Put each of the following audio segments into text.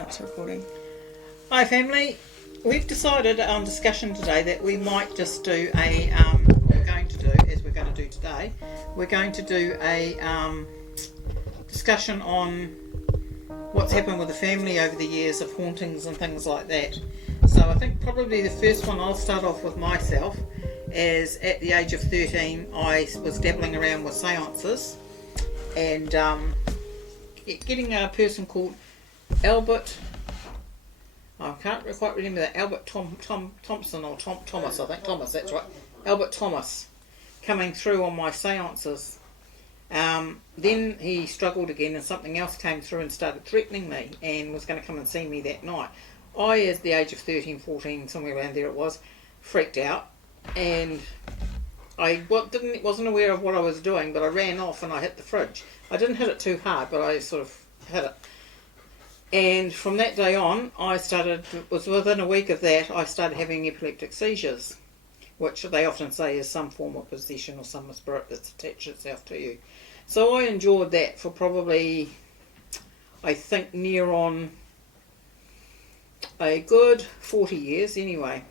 Now it's recording. Hi family, we've decided on discussion today that we might just do a, we're going to do today, we're going to do a discussion on what's happened with the family over the years of hauntings and things like that. So I think probably the first one I'll start off with myself is at the age of 13 I was dabbling around with seances and getting a person called Albert, I can't quite remember that, Albert Thompson or Thomas, I think, Thomas, that's right, Albert Thomas, coming through on my seances. Then he struggled again and something else came through and started threatening me and was going to come and see me that night. I, at the age of 13, 14, somewhere around there it was, freaked out and I wasn't aware of what I was doing, but I ran off and I hit the fridge. I didn't hit it too hard, but I sort of hit it. And from that day on, within a week of that, I started having epileptic seizures, which they often say is some form of possession or some spirit that's attached itself to you. So I endured that for probably, I think, near on a good 40 years anyway.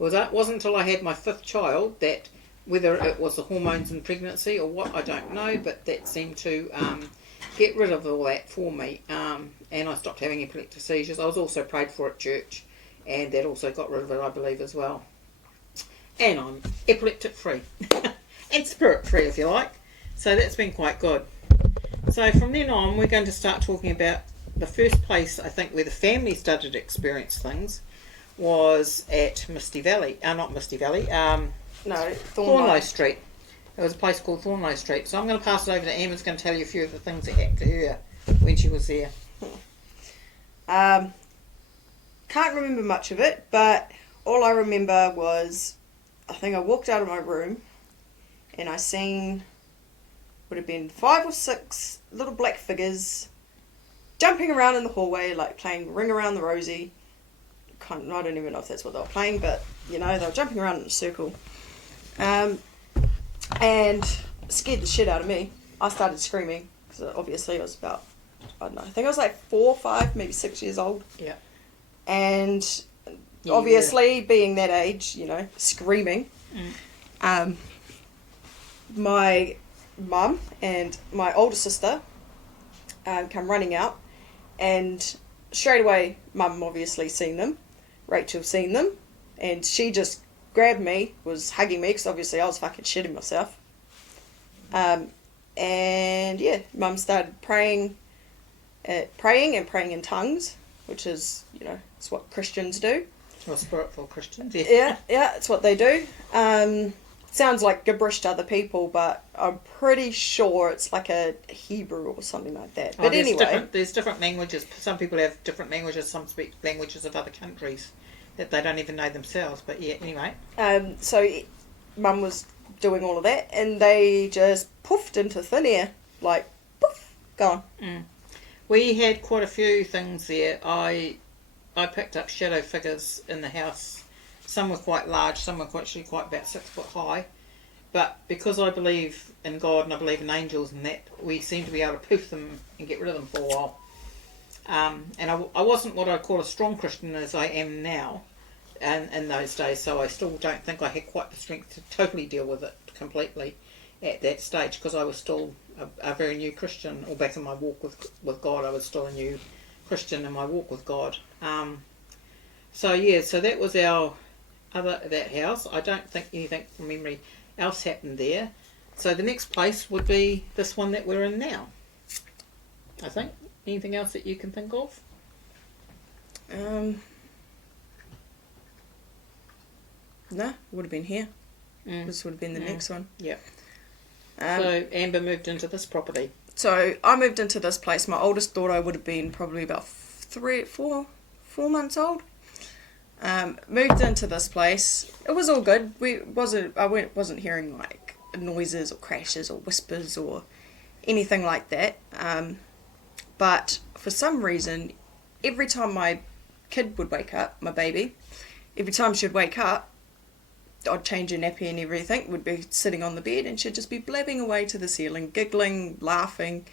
It wasn't until I had my fifth child that, whether it was the hormones in pregnancy or what, I don't know, but that seemed to get rid of all that for me, and I stopped having epileptic seizures. I was also prayed for at church, and that also got rid of it, I believe, as well. And I'm epileptic free, and spirit free, if you like. So that's been quite good. So from then on, we're going to start talking about the first place, I think, where the family started to experience things was at Misty Valley. Not Misty Valley, Thornlow Street. There was a place called Thornlow Street. So I'm going to pass it over to Em, who's going to tell you a few of the things that happened to her when she was there. Can't remember much of it, but all I remember was, I think I walked out of my room and I seen, would have been 5 or 6 little black figures jumping around in the hallway, like playing Ring Around the Rosie. I don't even know if that's what they were playing, but you know, they were jumping around in a circle. And scared the shit out of me. I started screaming because obviously I was about, I don't know, I think I was like 4, 5, maybe 6 years old. Yeah. And obviously being that age, you know, screaming. My mum and my older sister come running out, and straight away mum obviously seen them, Rachel seen them, and she just grabbed me, was hugging me, because obviously I was fucking shitting myself. And yeah, mum started praying in tongues, which is, you know, it's what Christians do. Or spiritual Christians, yeah. Yeah, it's what they do. Sounds like gibberish to other people, but I'm pretty sure it's like a Hebrew or something like that. But anyway, there's different languages. Some people have different languages. Some speak languages of other countries that they don't even know themselves. But yeah, anyway. So mum was doing all of that, and they just poofed into thin air, like poof, gone. We had quite a few things there. I picked up shadow figures in the house. Some were quite large, some were actually quite about 6 foot high. But because I believe in God and I believe in angels and that, we seem to be able to poof them and get rid of them for a while. And I wasn't what I'd call a strong Christian as I am now in those days, so I still don't think I had quite the strength to totally deal with it completely at that stage, because I was still a very new Christian, or back in my walk with God, I was still a new Christian in my walk with God. So that was that house. I don't think anything from memory else happened there. So the next place would be this one that we're in now, I think. Anything else that you can think of? No, would have been here. This would have been the next one. Yeah. So Amber moved into this property. So I moved into this place. My oldest daughter would have been probably about 4 months old. Moved into this place. It was all good. I wasn't hearing like noises or crashes or whispers or anything like that. But for some reason, every time my kid would wake up, my baby, every time she'd wake up, I'd change her nappy and everything, would be sitting on the bed and she'd just be blabbing away to the ceiling, giggling, laughing.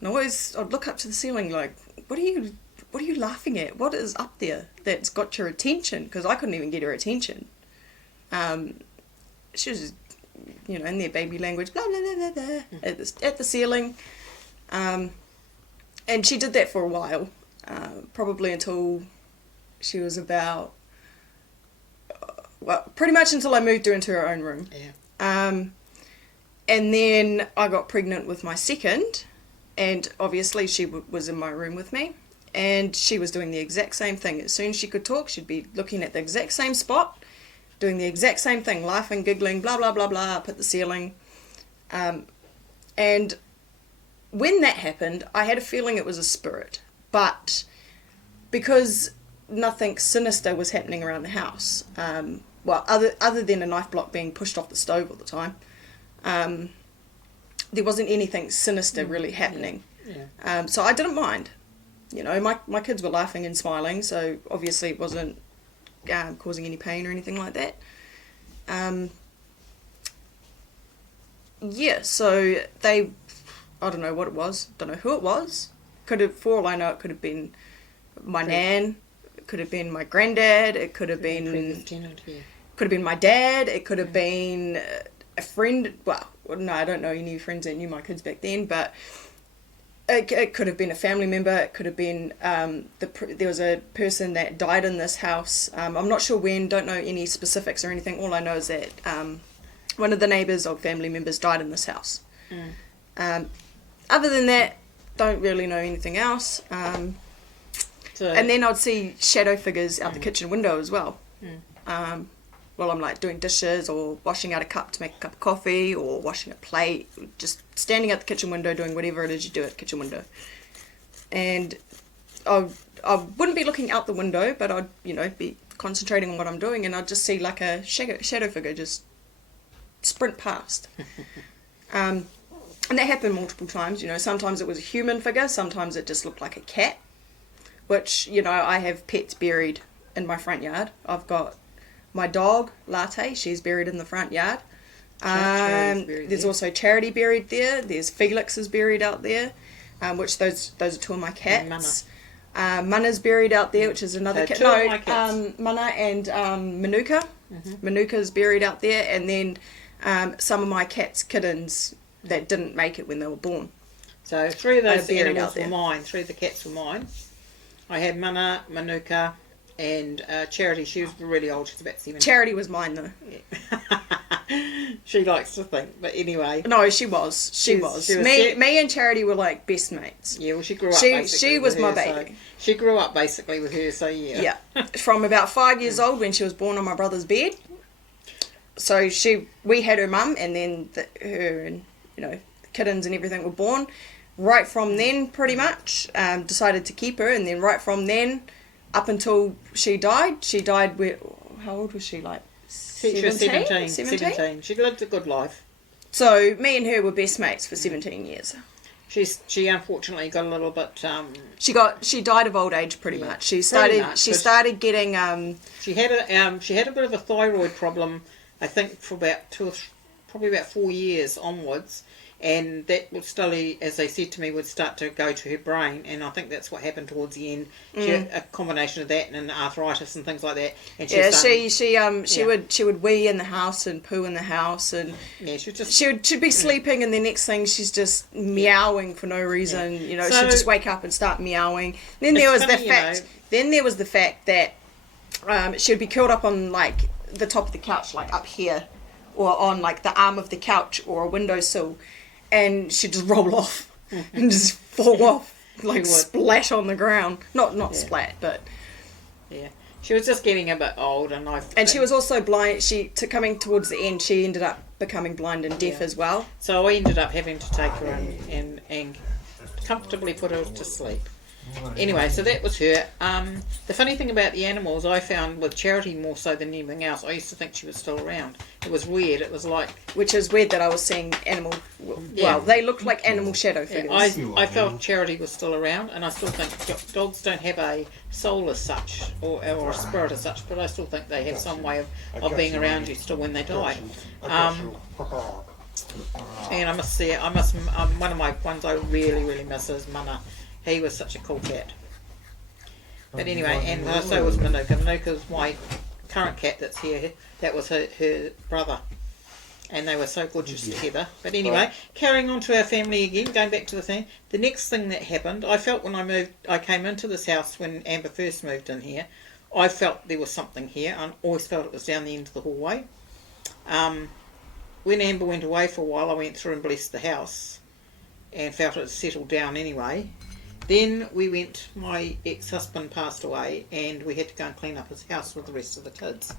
And I'd look up to the ceiling like, what are you what are you laughing at? What is up there that's got your attention? Because I couldn't even get her attention. She was, you know, in their baby language, blah, blah, blah, blah, blah, at the ceiling. And she did that for a while, probably until she was about, well, pretty much until I moved her into her own room. Yeah. And then I got pregnant with my second, and obviously she was in my room with me, and she was doing the exact same thing. As soon as she could talk, she'd be looking at the exact same spot, doing the exact same thing, laughing, giggling, blah, blah, blah, blah, up at the ceiling. And when that happened, I had a feeling it was a spirit. But because nothing sinister was happening around the house, well, other than a knife block being pushed off the stove all the time, there wasn't anything sinister really happening. Yeah. So I didn't mind. You know, my kids were laughing and smiling, so obviously it wasn't causing any pain or anything like that. Yeah, so I don't know what it was, don't know who it was. For all I know, it could have been my nan, it could have been my granddad, it could have been my dad, it could have been a friend. Well, no, I don't know any friends that knew my kids back then, but it could have been a family member. It could have been there was a person that died in this house. I'm not sure when, don't know any specifics or anything. All I know is that one of the neighbours or family members died in this house. Other than that, don't really know anything else. And then I'd see shadow figures out the kitchen window as well. While I'm like doing dishes or washing out a cup to make a cup of coffee or washing a plate, just standing at the kitchen window doing whatever it is you do at the kitchen window. And I wouldn't be looking out the window, but I'd, you know, be concentrating on what I'm doing, and I'd just see like a shadow figure just sprint past. And that happened multiple times. You know, sometimes it was a human figure, sometimes it just looked like a cat, which, you know, I have pets buried in my front yard. I've got my dog, Latte, she's buried in the front yard. There's also Charity buried there. There's Felix is buried out there, which those are two of my cats. Mana's buried out there, which is another cat. Mana and Manuka. Manuka's buried out there, and then some of my cats' kittens that didn't make it when they were born. So 3 of those animals were mine. 3 of the cats were mine. I had Mana, Manuka, and Charity. She was really old. She's about 7. Charity was mine though. Yeah. She likes to think, but anyway. No, she was. She was. Me and Charity were like best mates. Yeah, well, she grew up. She was my baby. So she grew up basically with her. So yeah. Yeah, from about 5 years old when she was born on my brother's bed. So we had her mum, and then her and, you know, the kittens and everything were born. Right from then, pretty much, decided to keep her, and then right from then, up until she died. She died how old was she? Like 17? She was 17. She lived a good life. So me and her were best mates for 17 years. She unfortunately got a little bit. She died of old age pretty much. She started getting. She had a bit of a thyroid problem, I think, for probably about 4 years onwards. And that would slowly, as they said to me, would start to go to her brain, and I think that's what happened towards the end. She had a combination of that and arthritis and things like that. And she would wee in the house and poo in the house, and she'd be sleeping, and the next thing she's just meowing for no reason. Yeah. You know, she'd just wake up and start meowing. Then there was the fact that she would be curled up on like the top of the couch, like up here, or on like the arm of the couch or a windowsill. And she'd just roll off and just fall off, like splat on the ground. Not splat, but yeah. She was just getting a bit old, and she was also blind. Coming towards the end, she ended up becoming blind and deaf as well. So I ended up having to take her and comfortably put her to sleep. Anyway, so that was her. The funny thing about the animals, I found with Charity more so than anything else, I used to think she was still around. It was weird. It was like... Which is weird that I was seeing animal... Well, they looked like animal shadow figures. Yeah, I felt Charity was still around, and I still think dogs don't have a soul as such, or a spirit as such, but I still think they have some way of being around you still when they die. And I must say, one of my ones I really, really miss is Mana. He was such a cool cat. But anyway, and so was Manuka. Manuka's my current cat that's here. That was her brother. And they were so gorgeous together. But anyway, carrying on to our family again, going back to the thing. The next thing that happened, I felt when I came into this house when Amber first moved in here, I felt there was something here. I always felt it was down the end of the hallway. When Amber went away for a while, I went through and blessed the house and felt it settled down anyway. Then my ex-husband passed away and we had to go and clean up his house with the rest of the kids.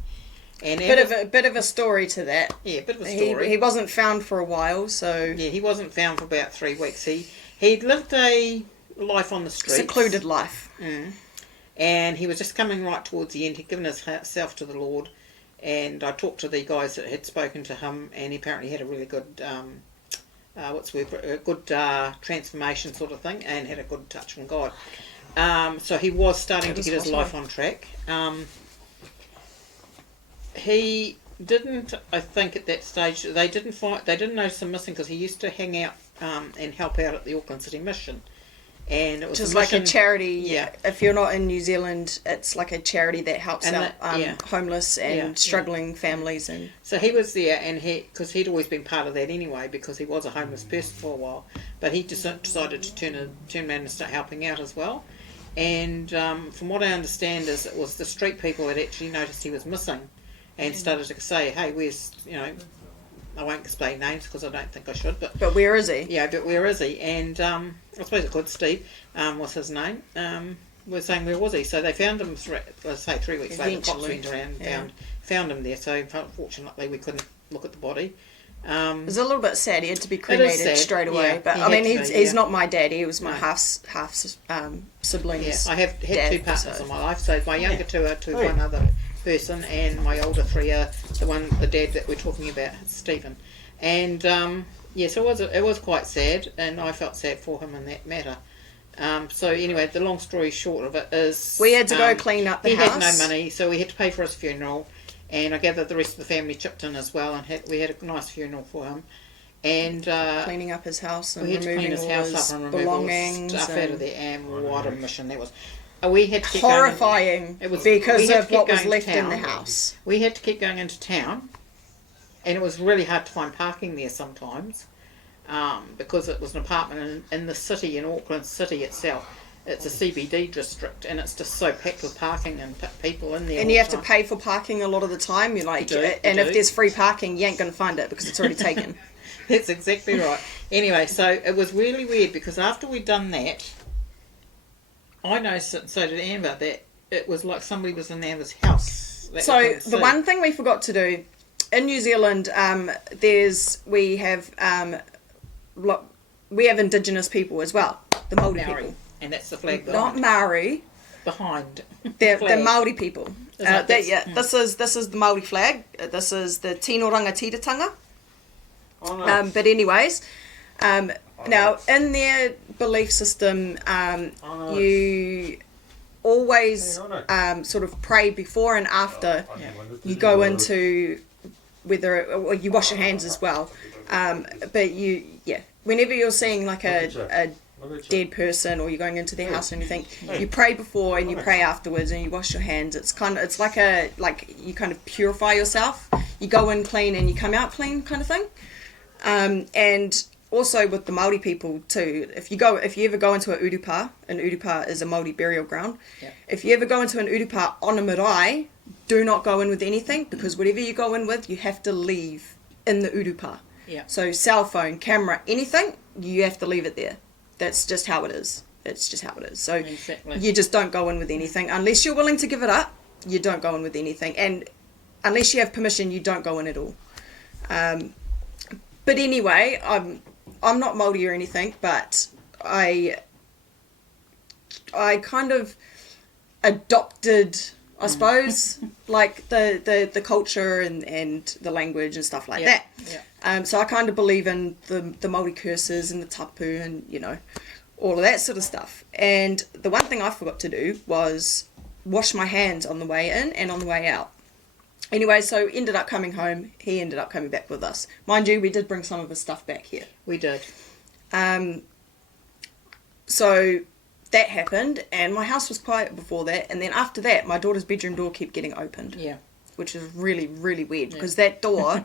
And bit of a story to that. Yeah, a bit of a story. He wasn't found for a while, so... Yeah, he wasn't found for about 3 weeks. He'd lived a life on the streets. Secluded life. And he was just coming right towards the end. He'd given himself to the Lord. And I talked to the guys that had spoken to him, and he apparently had a really good, transformation sort of thing, and had a good touch from God. So he was starting to get his life on track. He didn't, I think, at that stage. They didn't notice him missing because he used to hang out and help out at the Auckland City Mission. And it was just like a charity. Yeah. If you're not in New Zealand, it's like a charity that helps out homeless and struggling families. And so he was there, and because he'd always been part of that anyway, because he was a homeless person for a while. But he just decided to turn around and start helping out as well. And from what I understand, is it was the street people that actually noticed he was missing, and started to say, "Hey, where's I won't explain names because I don't think I should, but where is he? Yeah, but where is he?" And I suppose it could. Steve was his name. Was saying where was he? So they found him. Let's say 3 weeks later. Cops went around and found him there. So unfortunately, we couldn't look at the body. It was a little bit sad. He had to be cremated straight away. Yeah, but I mean, he's not my dad. He was my half siblings. Yeah, I have had 2 partners in my life. So my younger 2 are to one other person, and my older 3 are the dad that we're talking about, Stephen. And so it was quite sad, and I felt sad for him in that matter. So anyway, the long story short of it is we had to go clean up the house. He had no money, so we had to pay for his funeral, and I gather the rest of the family chipped in as well, and we had a nice funeral for him. And cleaning up his house and removing all his belongings, stuff out of there, and what a mission that was. We had to keep horrifying because of what was left in the house. We had to keep going into town, and it was really hard to find parking there sometimes, because it was an apartment in the city, in Auckland City itself. It's a CBD district, and it's just so packed with parking and people in there. And you have to pay for parking a lot of the time. If there's free parking, you ain't going to find it because it's already taken. That's exactly right. Anyway, so it was really weird because after we'd done that, I noticed it, and so did Amber, that it was like somebody was in Amber's house. So the one thing we forgot to do in New Zealand, we have Indigenous people as well, the Māori people, and that's the flag. Not Maori. Behind. They're Māori people. This is the Māori flag. This is the Tino Rangatiratanga. Oh, nice. But anyways, now in their belief system, you always sort of pray before and after you go into or you wash your hands as well. But whenever you're seeing like a dead person or you're going into their house and anything, you pray before and you pray afterwards and you wash your hands. It's like you kind of purify yourself. You go in clean and you come out clean, kind of thing. And also with the Māori people too, if you ever go into an urupa is a Māori burial ground. Yeah. If you ever go into an urupa on a marae, do not go in with anything, because whatever you go in with, you have to leave in the urupa. Yeah. So cell phone, camera, anything, you have to leave it there. That's just how it is. It's just how it is. So exactly. You just don't go in with anything unless you're willing to give it up. You don't go in with anything, and unless you have permission, you don't go in at all. But anyway, I'm not Māori or anything, but I kind of adopted, I suppose, like the culture and the language and stuff like that. Yeah. So I kind of believe in the Māori curses and the tapu and, all of that sort of stuff. And the one thing I forgot to do was wash my hands on the way in and on the way out. Anyway, so ended up coming home. He ended up coming back with us. Mind you, we did bring some of his stuff back here. We did. So that happened, and my house was quiet before that, and then after that, my daughter's bedroom door kept getting opened. Yeah. Which is really, really weird, because that door,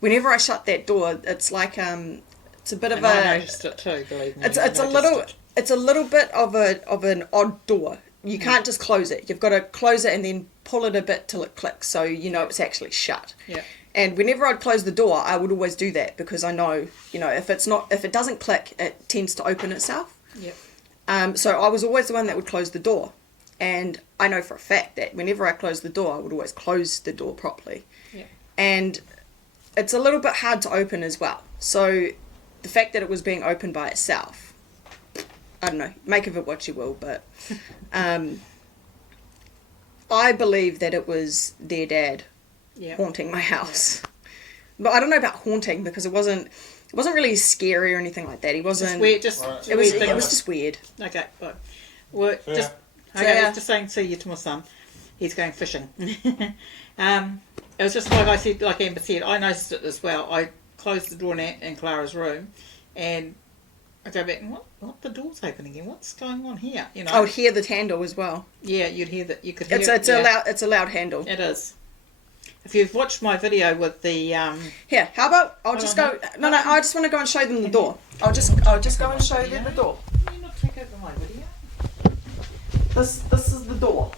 whenever I shut that door, it's like, it's a bit of I noticed it too, believe me. It's a little bit of an odd door. You can't just close it. You've got to close it and then pull it a bit till it clicks, so you know it's actually shut. Yeah. And whenever I'd close the door, I would always do that, because I know, if it doesn't click, it tends to open itself. Yeah. So I was always the one that would close the door. And I know for a fact that whenever I closed the door, I would always close the door properly. Yeah. And it's a little bit hard to open as well. So the fact that it was being opened by itself, I don't know, make of it what you will, but I believe that it was their dad haunting my house. Yeah. But I don't know about haunting, because it wasn't really scary or anything like that. He wasn't... Just weird. It was just weird. Okay, well, just saying see you to my son. He's going fishing. It was just like I said, like Amber said, I noticed it as well. I closed the door in Clara's room, and I go back and what the door's open again? What's going on here? I would hear the handle as well. Yeah, you'd hear that. You could hear it's a loud handle. It is. If you've watched my video with the Here, how about I just want to go and show them the door. I'll just go and show them the door. Can you not take over my video? This is the door.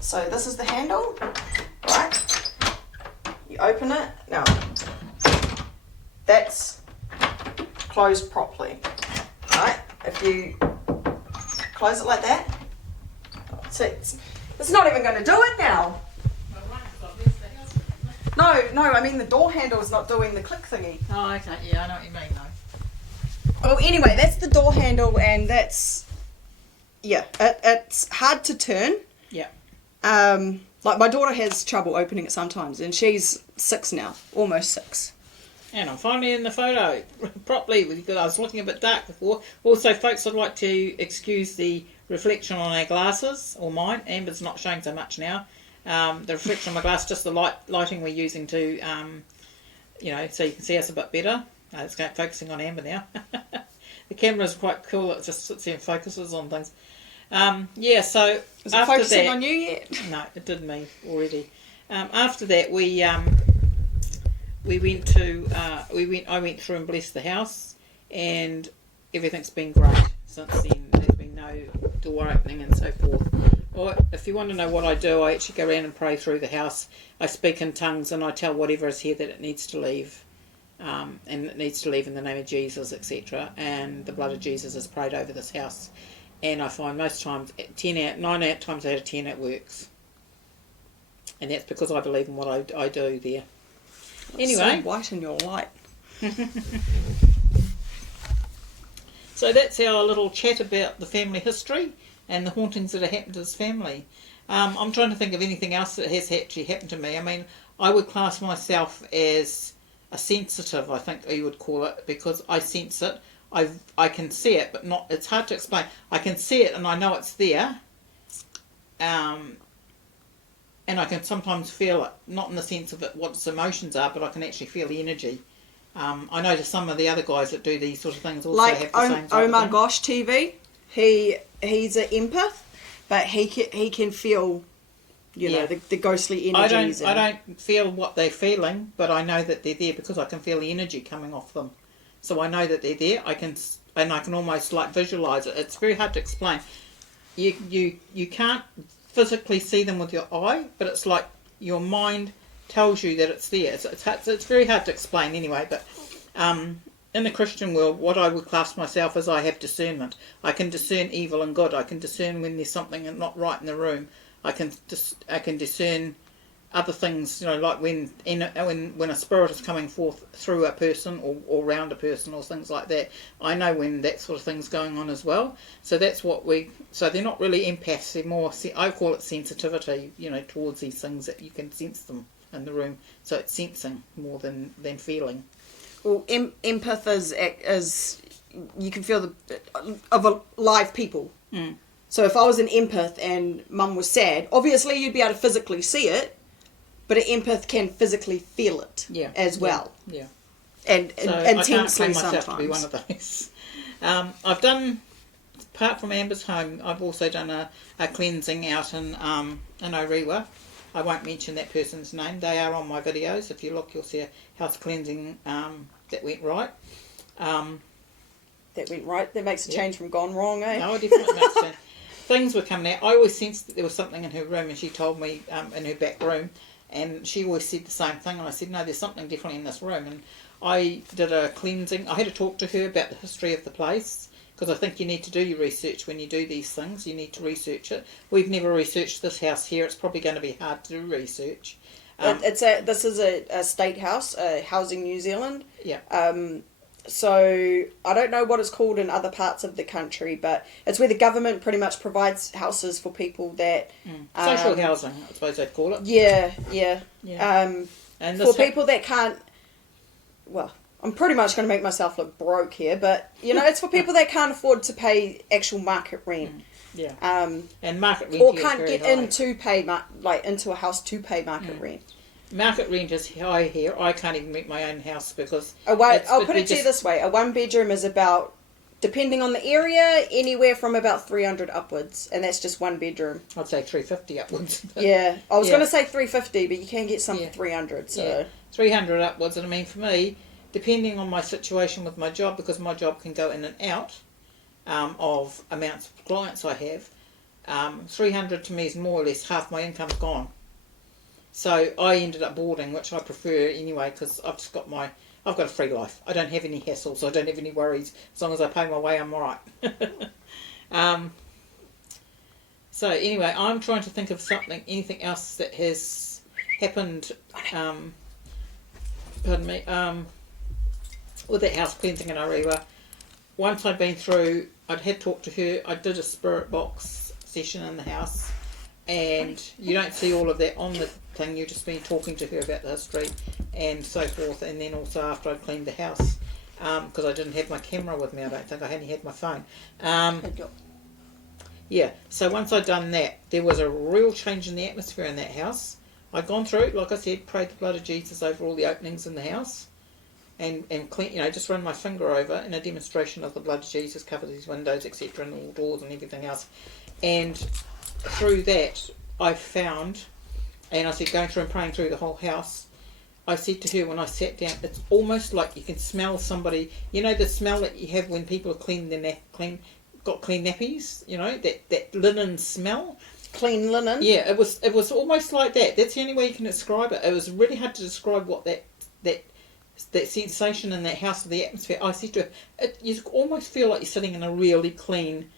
So this is the handle, right? You open it. Now, that's closed properly, right? If you close it like that, it's not even going to do it now. No, I mean the door handle is not doing the click thingy. Oh, okay, yeah, I know what you mean though. Well, anyway, that's the door handle, and that's, it's hard to turn. Yeah. Like my daughter has trouble opening it sometimes, and she's 6 now, almost 6. And I'm finally in the photo properly, because I was looking a bit dark before. Also, folks, I'd like to excuse the reflection on our glasses, or mine. Amber's not showing so much now. The reflection on my glass, just the lighting we're using to, so you can see us a bit better. It's focusing on Amber now. The camera's quite cool. It just sits there and focuses on things. So is it focusing on you yet? No, it did me already. After that, I went through and blessed the house, and everything's been great since then. There's been no door opening and so forth. Or if you want to know what I do, I actually go around and pray through the house. I speak in tongues, and I tell whatever is here that it needs to leave. And it needs to leave in the name of Jesus, etc. And the blood of Jesus is prayed over this house. And I find most times, 9 times out of 10, it works. And that's because I believe in what I do there. Anyway. So white in your light. So that's our little chat about the family history and the hauntings that have happened to this family. I'm trying to think of anything else that has actually happened to me. I mean, I would class myself as a sensitive, I think you would call it, because I sense it. I can see it, but not. It's hard to explain. I can see it, and I know it's there. And I can sometimes feel it, not in the sense of what its emotions are, but I can actually feel the energy. I know some of the other guys that do these sort of things also have the same sort Oh my of thing. gosh, TV. He's an empath, but he can feel, the ghostly energies. I don't feel what they're feeling, but I know that they're there because I can feel the energy coming off them. So I know that they're there. I can almost like visualize it. It's very hard to explain. You can't physically see them with your eye, but it's like your mind tells you that it's there. It's very hard to explain anyway. But in the Christian world, what I would class myself as, I have discernment. I can discern evil and good. I can discern when there's something not right in the room. I can discern other things, like when a spirit is coming forth through a person or around a person or things like that. I know when that sort of thing's going on as well. So that's what so they're not really empaths, they're more, I call it sensitivity, towards these things, that you can sense them in the room. So it's sensing more than feeling. Well, empath is you can feel of live people. Mm. So if I was an empath and Mum was sad, obviously you'd be able to physically see it, but an empath can physically feel it as well. Yeah. And so intensely I can't claim myself sometimes. to be one of those. I've done, apart from Amber's home, I've also done a cleansing out in Orewa. I won't mention that person's name. They are on my videos. If you look, you'll see a house cleansing that went right. That went right. That makes a change from gone wrong, eh? No, it definitely makes sense. Things were coming out. I always sensed that there was something in her room, and she told me in her back room, and she always said the same thing. And I said, no, there's something different in this room. And I did a cleansing. I had to talk to her about the history of the place, because I think you need to do your research when you do these things. You need to research it. We've never researched this house here. It's probably going to be hard to do research. This is a state house, Housing New Zealand. Yeah. So I don't know what it's called in other parts of the country, but it's where the government pretty much provides houses for people that social housing, I suppose they'd call it. Yeah. And for people that can't. Well, I'm pretty much going to make myself look broke here, but it's for people that can't afford to pay actual market rent. Yeah. And market rent or is can't very get high. in to pay into a house to pay market rent. Market rent is high here. I can't even rent my own house because... I'll put it to you this way. A one-bedroom is about, depending on the area, anywhere from about 300 upwards. And that's just one bedroom. I'd say 350 upwards. Yeah. I was going to say 350, but you can get some for 300. So. Yeah. 300 upwards. And I mean, for me, depending on my situation with my job, because my job can go in and out of amounts of clients I have, 300 to me is more or less half my income's gone. So I ended up boarding, which I prefer anyway, because I've got a free life. I don't have any hassles. I don't have any worries. As long as I pay my way, I'm all right. So anyway, I'm trying to think of anything else that has happened. Pardon me. With that house cleansing in Orewa. Once I'd been through, I'd had talked to her. I did a spirit box session in the house. And you don't see all of that on the thing. You've just been talking to her about the history and so forth. And then also after I'd cleaned the house, because I didn't have my camera with me, I don't think. I only had my phone. Yeah, so once I'd done that, there was a real change in the atmosphere in that house. I'd gone through, like I said, prayed the blood of Jesus over all the openings in the house. And clean, just run my finger over in a demonstration of the blood of Jesus, cover these windows, etc., and all doors and everything else. And through that, I found, and I said, going through and praying through the whole house, I said to her when I sat down, it's almost like you can smell somebody, the smell that you have when people are got clean nappies, that linen smell. Clean linen? Yeah, it was almost like that. That's the only way you can describe it. It was really hard to describe what that sensation in that house, of the atmosphere. I said to her, you almost feel like you're sitting in a really clean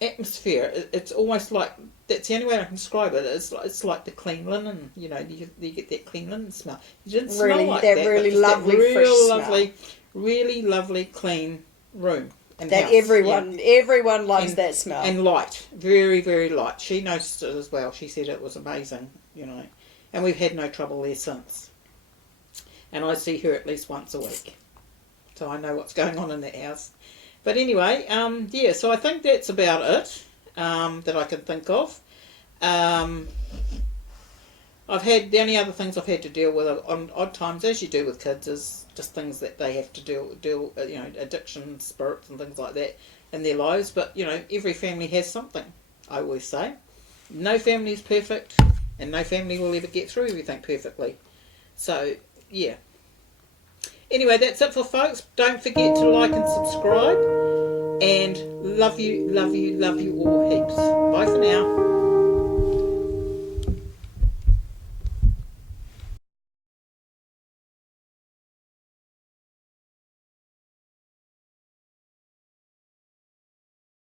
atmosphere. It's almost like, that's the only way I can describe it. It's like the clean linen. You get that clean linen smell. You didn't smell like that. Really lovely, fresh smell. Really lovely, clean room. That house. Everyone loves that smell. And light, very, very light. She noticed it as well. She said it was amazing, and we've had no trouble there since. And I see her at least once a week, so I know what's going on in that house. But anyway, so I think that's about it that I can think of. The only other things I've had to deal with on odd times, as you do with kids, is just things that they have to deal addiction, spirits and things like that in their lives. But, every family has something, I always say. No family is perfect, and no family will ever get through everything perfectly. So, yeah. Anyway, that's it for folks. Don't forget to like and subscribe. And love you all heaps. Bye for now.